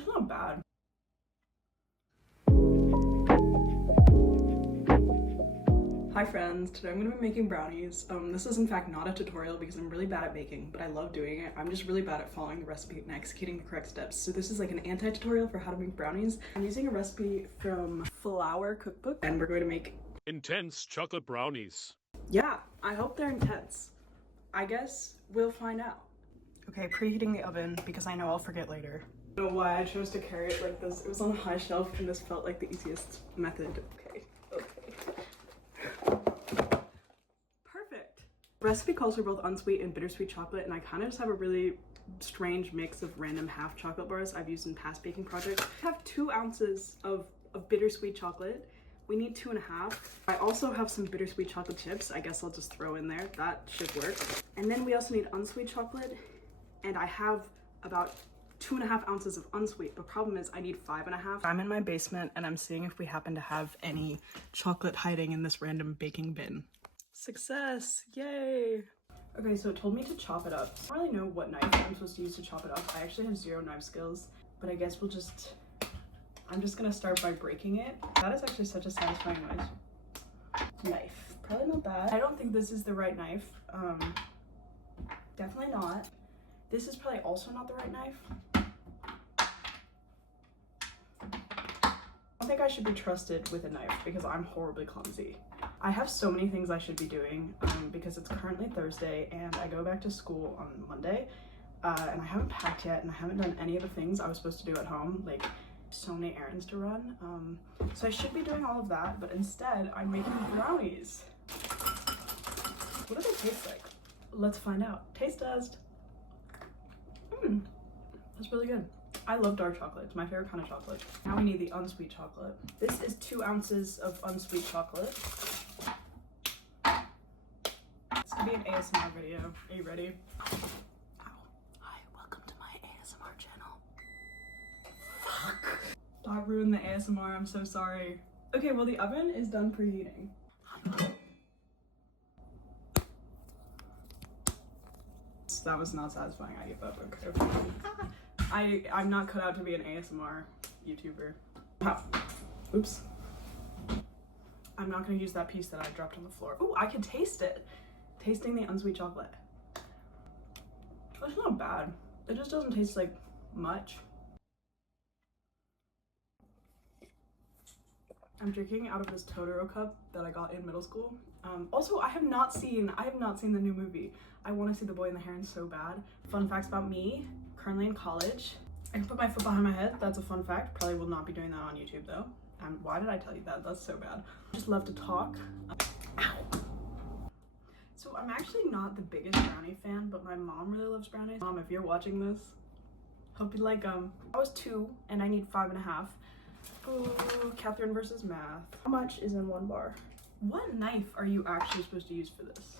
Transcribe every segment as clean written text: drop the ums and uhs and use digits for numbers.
It's not bad. Hi friends, today I'm going to be making brownies. This is in fact not a tutorial because I'm really bad at baking, but I love doing it. I'm just really bad at following the recipe and executing the correct steps. So this is like an anti-tutorial for how to make brownies. I'm using a recipe from Flour Cookbook and we're going to make intense chocolate brownies. Yeah, I hope they're intense. I guess we'll find out. Okay, preheating the oven because I know I'll forget later. I don't know why I chose to carry it like this. It was on a high shelf and this felt like the easiest method. Okay. Perfect. Recipe calls for both unsweet and bittersweet chocolate, and I kind of just have a really strange mix of random half chocolate bars I've used in past baking projects. I have 2 ounces of bittersweet chocolate. We need 2.5. I also have some bittersweet chocolate chips. I guess I'll just throw in there. That should work. And then we also need unsweet chocolate, and I have about 2.5 ounces of unsweet. The problem is I need 5.5. I'm in my basement and I'm seeing if we happen to have any chocolate hiding in this random baking bin. Success! Yay! Okay, so it told me to chop it up. I don't really know what knife I'm supposed to use to chop it up. I actually have 0 knife skills, but I guess I'm just gonna start by breaking it. That is actually such a satisfying noise. Knife. Probably not bad. I don't think this is the right knife. Definitely not. This is probably also not the right knife. I don't think I should be trusted with a knife because I'm horribly clumsy. I have so many things I should be doing because it's currently Thursday and I go back to school on Monday and I haven't packed yet and I haven't done any of the things I was supposed to do at home, like so many errands to run. So I should be doing all of that, but instead I'm making brownies. What do they taste like? Let's find out. Taste test. That's really good. I love dark chocolate. It's my favorite kind of chocolate. Now we need the unsweet chocolate. This is 2 ounces of unsweet chocolate. It's gonna be an ASMR video. Are you ready? Ow. Hi, welcome to my ASMR channel. Fuck. I ruined the ASMR, I'm so sorry. Okay, well the oven is done preheating. That was not satisfying, I gave up. Okay. I'm not cut out to be an ASMR YouTuber. Oh, oops. I'm not gonna use that piece that I dropped on the floor. Oh, I can taste it. Tasting the unsweet chocolate. It's not bad. It just doesn't taste like much. I'm drinking out of this Totoro cup that I got in middle school. Also, I have not seen the new movie. I want to see The Boy and the Heron so bad. Fun facts about me, currently in college. I can put my foot behind my head. That's a fun fact. Probably will not be doing that on YouTube though. Why did I tell you that? That's so bad. I just love to talk. Ow. So I'm actually not the biggest brownie fan, but my mom really loves brownies. Mom, if you're watching this, hope you like them. I was 2 and I need 5.5. Oh, Catherine versus math. How much is in 1 bar? What knife are you actually supposed to use for this?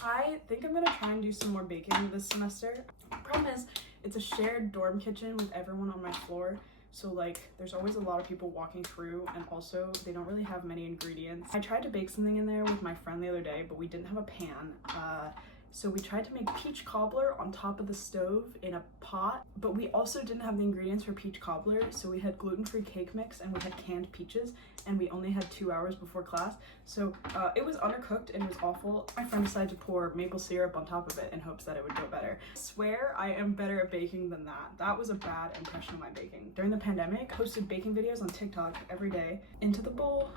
I think I'm gonna try and do some more baking this semester. Problem is, it's a shared dorm kitchen with everyone on my floor. So like, there's always a lot of people walking through and also they don't really have many ingredients. I tried to bake something in there with my friend the other day, but we didn't have a pan. So we tried to make peach cobbler on top of the stove in a pot, but we also didn't have the ingredients for peach cobbler. So we had gluten-free cake mix and we had canned peaches and we only had 2 hours before class. So it was undercooked and it was awful. My friend decided to pour maple syrup on top of it in hopes that it would go better. I swear I am better at baking than that. That was a bad impression of my baking. During the pandemic, I posted baking videos on TikTok every day. Into the bowl.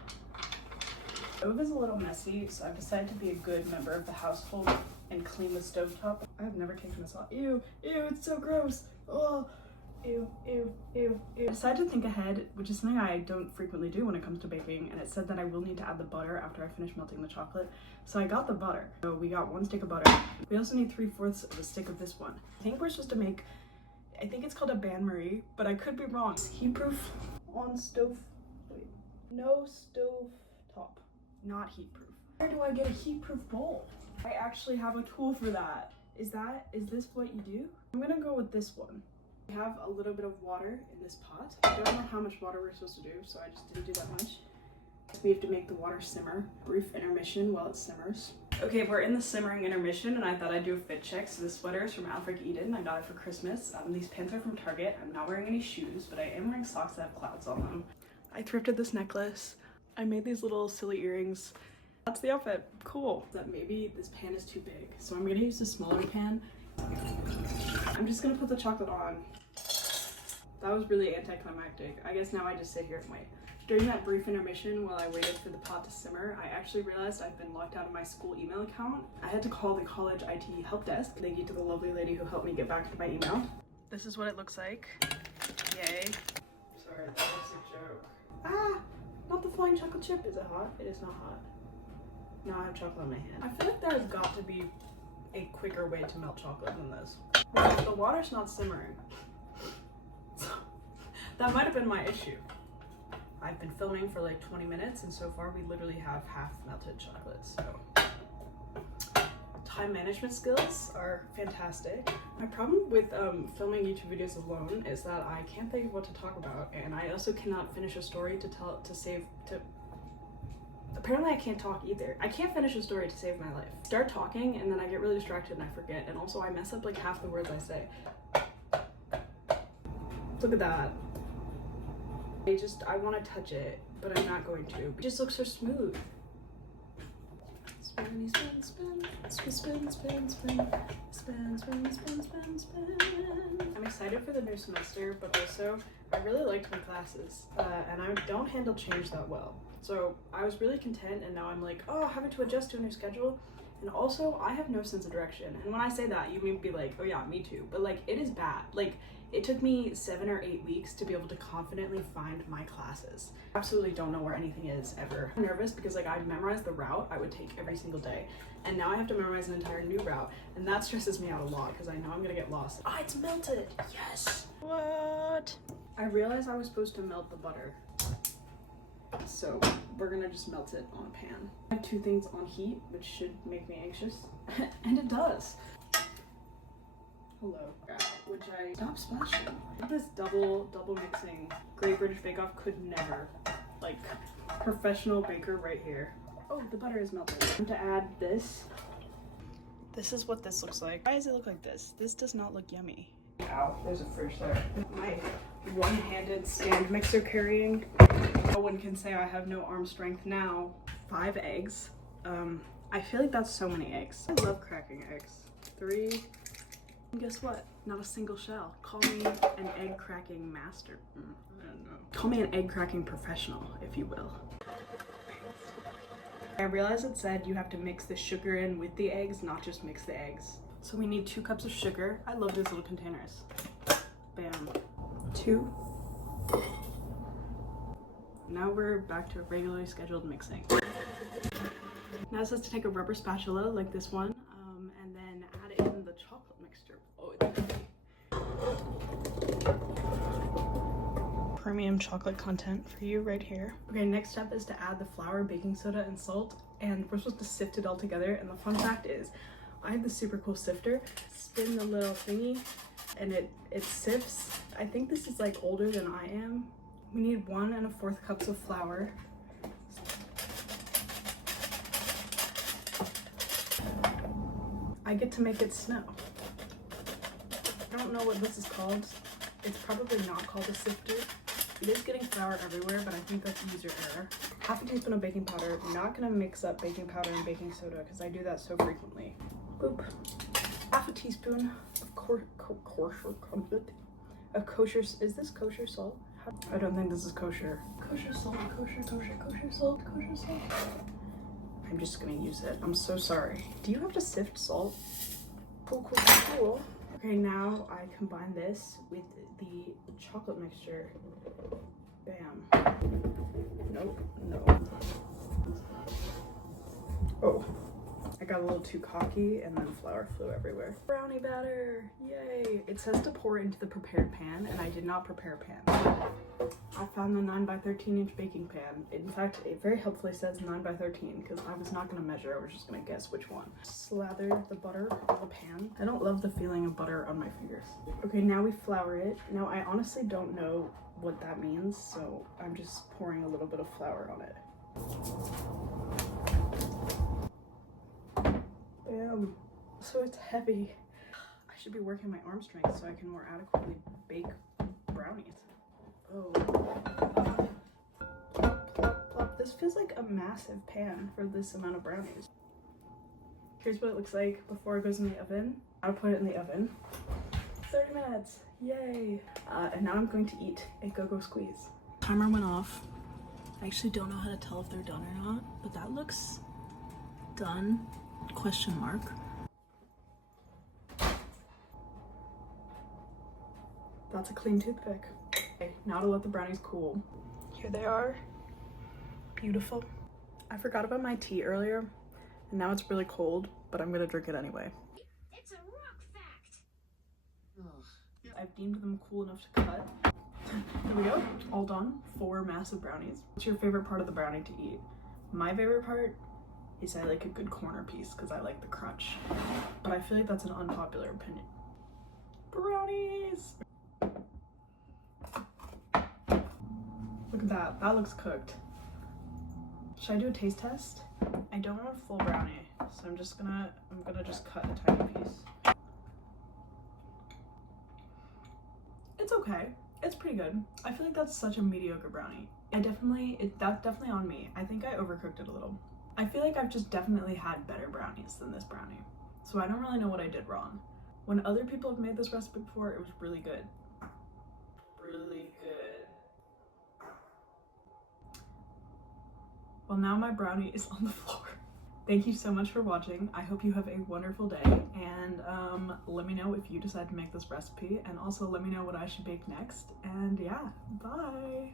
The stove is a little messy, so I've decided to be a good member of the household and clean the stovetop. I've never kicked this off. Ew, ew, it's so gross. Oh, ew, ew, ew, ew. I decided to think ahead, which is something I don't frequently do when it comes to baking, and it said that I will need to add the butter after I finish melting the chocolate. So I got the butter. So we got 1 stick of butter. We also need 3/4 of a stick of this one. I think we're supposed to make, I think it's called a bain-marie, but I could be wrong. Heat-proof on stove, wait, no stove top, not heat-proof. Where do I get a heat-proof bowl? I actually have a tool for that. Is this what you do? I'm gonna go with this one. I have a little bit of water in this pot. I don't know how much water we're supposed to do, so I just didn't do that much. We have to make the water simmer. Brief intermission while it simmers. Okay, we're in the simmering intermission and I thought I'd do a fit check. So this sweater is from Alfred Eden. I got it for Christmas. These pants are from Target. I'm not wearing any shoes, but I am wearing socks that have clouds on them. I thrifted this necklace. I made these little silly earrings. That's the outfit. Cool. That maybe this pan is too big, so I'm gonna use the smaller pan. I'm just gonna put the chocolate on. That was really anticlimactic. I guess now I just sit here and wait. During that brief intermission while I waited for the pot to simmer, I actually realized I'd been locked out of my school email account. I had to call the college IT help desk. Thank you to the lovely lady who helped me get back to my email. This is what it looks like. Yay. Sorry, that was a joke. Ah! Not the flying chocolate chip. Is it hot? It is not hot. No, I have chocolate in my hand. I feel like there has got to be a quicker way to melt chocolate than this. The water's not simmering. That might have been my issue. I've been filming for like 20 minutes and so far we literally have half melted chocolate, so. Time management skills are fantastic. My problem with filming YouTube videos alone is that I can't think of what to talk about, and I also cannot finish a story apparently I can't talk either. I can't finish a story to save my life. Start talking and then I get really distracted and I forget, and also I mess up like half the words I say. Look at that. I want to touch it, but I'm not going to. It just looks so smooth. Spin, spin, spin, spin, spin, spin, spin, spin, spin, spin, spin, spin. I'm excited for the new semester, but also I really liked my classes, and I don't handle change that well. So I was really content, and now I'm like, oh, having to adjust to a new schedule. And also, I have no sense of direction. And when I say that, you may be like, oh yeah, me too. But like, it is bad. Like, it took me 7 or 8 weeks to be able to confidently find my classes. I absolutely don't know where anything is ever. I'm nervous because like I memorized the route I would take every single day. And now I have to memorize an entire new route. And that stresses me out a lot because I know I'm gonna get lost. Ah, it's melted, yes. What? I realized I was supposed to melt the butter. So we're gonna just melt it on a pan. I have 2 things on heat, which should make me anxious. And it does. Hello. Which I stop splashing. This double mixing. Great British Bake Off could never. Like, professional baker right here. Oh, the butter is melted. I'm to add this. This is what this looks like. Why does it look like this? This does not look yummy. Ow, there's a fridge there. My one-handed stand mixer carrying. No one can say I have no arm strength now. 5 eggs. I feel like that's so many eggs. I love cracking eggs. 3. And guess what? Not a single shell. Call me an egg cracking master. I don't know. Call me an egg cracking professional, if you will. I realized it said you have to mix the sugar in with the eggs, not just mix the eggs. So we need 2 cups of sugar. I love these little containers. Bam. 2. Now we're back to regularly scheduled mixing. Now it says to take a rubber spatula like this one, and then add in the chocolate mixture. Oh, it's premium chocolate content for you right here. Okay, next step is to add the flour, baking soda, and salt, and we're supposed to sift it all together. And the fun fact is, I have this super cool sifter. Spin the little thingy, and it sifts. I think this is like older than I am. We need 1 1/4 cups of flour. I get to make it snow. I don't know what this is called. It's probably not called a sifter. It is getting flour everywhere, but I think that's user error. 1/2 teaspoon of baking powder. I'm not gonna mix up baking powder and baking soda because I do that so frequently. Boop. 1/2 teaspoon of kosher, is this kosher salt? I don't think this is kosher. Kosher salt, kosher salt. I'm just gonna use it. I'm so sorry. Do you have to sift salt? Cool. Okay, now I combine this with the chocolate mixture. Bam. Nope, no. Oh, I got a little too cocky and then flour flew everywhere. Brownie batter, yay. It says to pour into the prepared pan, and I did not prepare a pan. I found the 9 by 13 inch baking pan. In fact, it very helpfully says 9 by 13 because I was not gonna measure, I was just gonna guess which one. Slather the butter on the pan. I don't love the feeling of butter on my fingers. Okay, now we flour it. Now I honestly don't know what that means, so I'm just pouring a little bit of flour on it. Damn. So it's heavy. I should be working my arm strength so I can more adequately bake brownies. Oh. Plop, plop, plop. This feels like a massive pan for this amount of brownies. Here's what it looks like before it goes in the oven. I'll put it in the oven. 30 minutes, yay. And now I'm going to eat a go-go squeeze. Timer went off. I actually don't know how to tell if they're done or not, but that looks done, question mark. That's a clean toothpick. Okay, now to let the brownies cool. Here they are, beautiful. I forgot about my tea earlier, and now it's really cold, but I'm gonna drink it anyway. It's a rock fact. I've deemed them cool enough to cut. There we go, all done. 4 massive brownies. What's your favorite part of the brownie to eat? My favorite part is I like a good corner piece because I like the crunch. But I feel like that's an unpopular opinion. Brownies! Look at that, that looks cooked. Should I do a taste test? I don't want a full brownie, so I'm gonna just cut a tiny piece. It's okay. It's pretty good. I feel like that's such a mediocre brownie. That's definitely on me. I think I overcooked it a little. I feel like I've just definitely had better brownies than this brownie. So I don't really know what I did wrong. When other people have made this recipe before, it was really good. Really good. Well, now my brownie is on the floor. Thank you so much for watching. I hope you have a wonderful day, and let me know if you decide to make this recipe, and also let me know what I should bake next. And yeah, bye!